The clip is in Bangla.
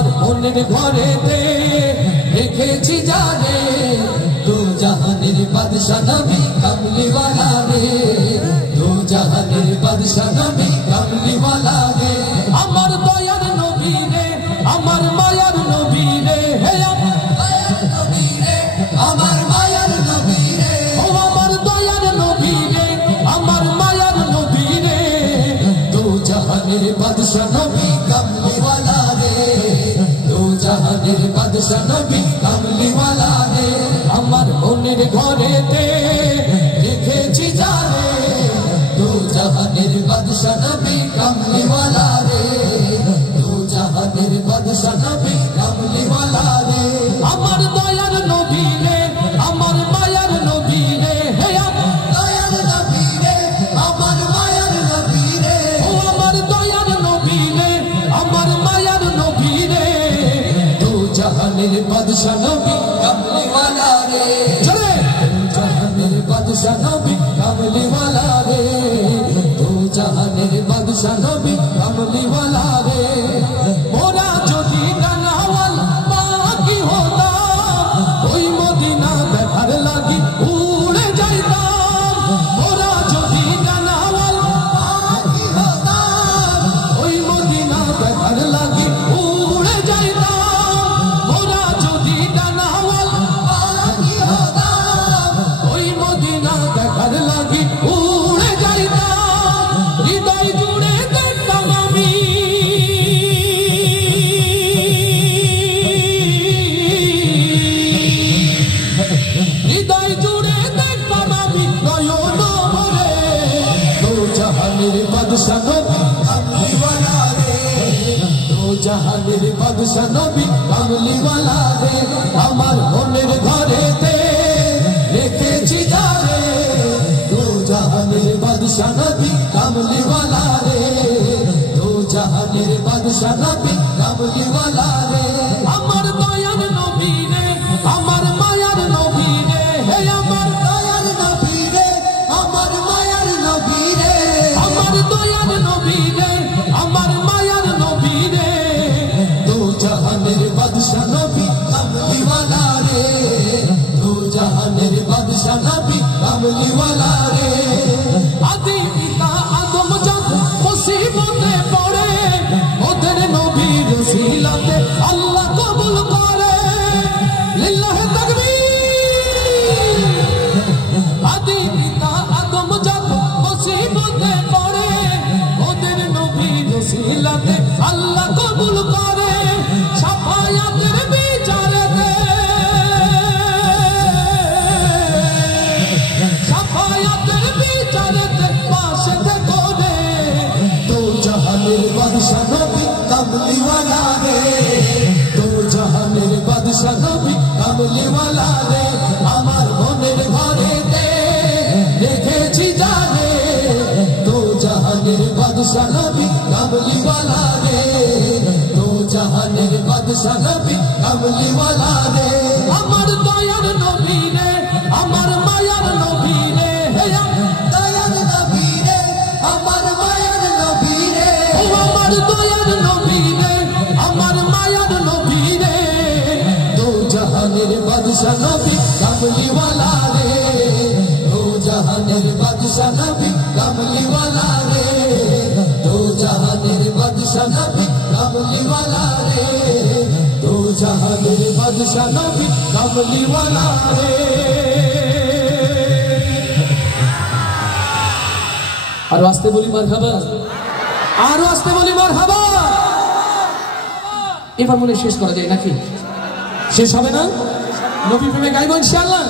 আমার মনের ঘরেতে রেখেছি জানে দু জাহানের বাদশা নবী কামলিওয়ালা রে দু জাহানের বাদশা নবী কামলিওয়ালা রে আমার দয়ার নবী রে আমার মায়ার নবী রে হে দয়ার নবী রে আমার মায়ার নবী রে ও আমার দয়ার নবী রে আমার মায়ার নবী রে দু জাহানের বাদশা নবী কামলিওয়ালা রে দু জাহানের বাদশা নবী কামলিওয়ালা রে আমার মনের ঘরেতে রেখেছি জানে দু জাহানের বাদশা নবী কামলিওয়ালা রে দু জাহানের বাদশা নবী কামলিওয়ালা রে আমার দয়ার নবী রে আমার মায়ার নবী রে হে দয়ার নবী রে আমার মায়ার নবী রে ও আমার দয়ার নবী রে আমার মায়ার নবী রে দু জাহানের বাদশা নবী কামলিওয়ালা রে চলে দু জাহানের বাদশা নবী কামলিওয়ালা রে দু জাহানের বাদশা নবী কামলিওয়ালা রে মোরা যদি ডানাওয়াল বাকি হতাম ওই মদিনা দেখার লাগি উড়ে যাইতাম মোরা যদি ডানাওয়াল বাকি হতাম ওই মদিনা দেখার লাগি উড়ে যাইতাম মোরা যদি ডানাওয়াল বাকি হতাম ওই মদিনা দেখার লাগি উড়ে যাইতাম হৃদয় জুড়ে দেখতাম আমি হৃদয় জুড়ে দেখতাম আমি নয়ন ভরে দু জাহানের বাদশা নবী কামলিওয়ালা রে দু জাহানের বাদশা নবী কামলিওয়ালা রে আমার মনের ঘরেতে রেখেছি জানে দু জাহানের বাদশা নবী কামলিওয়ালা রে দু জাহানের বাদশা নবী কামলিওয়ালা রে আমার দয়ার নবী রে আমার মায়ার নবী রে হে আমার দয়ার নবী রে আমার মায়ার নবী রে আমার দয়ার নবী রে আমার মায়ার নবী রে দু জাহানের বাদশা নবী কামলিওয়ালা রে দু জাহানের বাদশা নবী কামলিওয়ালা রে আদি পিতা আদম যখন মুসিবতে পড়ে ওদের নবীর সিলাতে আল্লাহ কবুল করে লিল্লাহি তাকবীর আদি পিতা আদম যখন মুসিবতে পড়ে ওদের নবীর সিলাতে আল্লাহ কবুল করে শাফায়াতের বিচারেতে শাফায়াতের বিচারেতে পাশে থেকে রে দু জাহানের বাদশা নবী কামলিওয়ালা রে দু জাহানের বাদশা নবী কামলিওয়ালা রে আমার মনের ঘরেতে রেখেছি জানে দু জাহানের বাদশা নবী কামলিওয়ালা রে দু জাহানের বাদশা নবী কামলিওয়ালা রে আমার দয়ার নবী রে আমার মায়ার নবী রে হে দয়ার নবী রে আমার মায়ার নবী রে ও আমার দয়ার নবী রে আমার মায়ার নবী রে দু জাহানের বাদশা নবী কামলিওয়ালা রে দু জাহানের বাদশা নবী কামলিওয়ালা রে দু জাহানের বাদশা নবী কামলিওয়ালা রে দু জাহানের বাদশা নবী কামলিওয়ালা রে আর আস্তে বলি মারহাবা আর আস্তে বলি মারহাবা এবার মনে শেষ করা যায় নাকি শেষ হবে না নবী প্রেমে গাইবো ইনশাআল্লাহ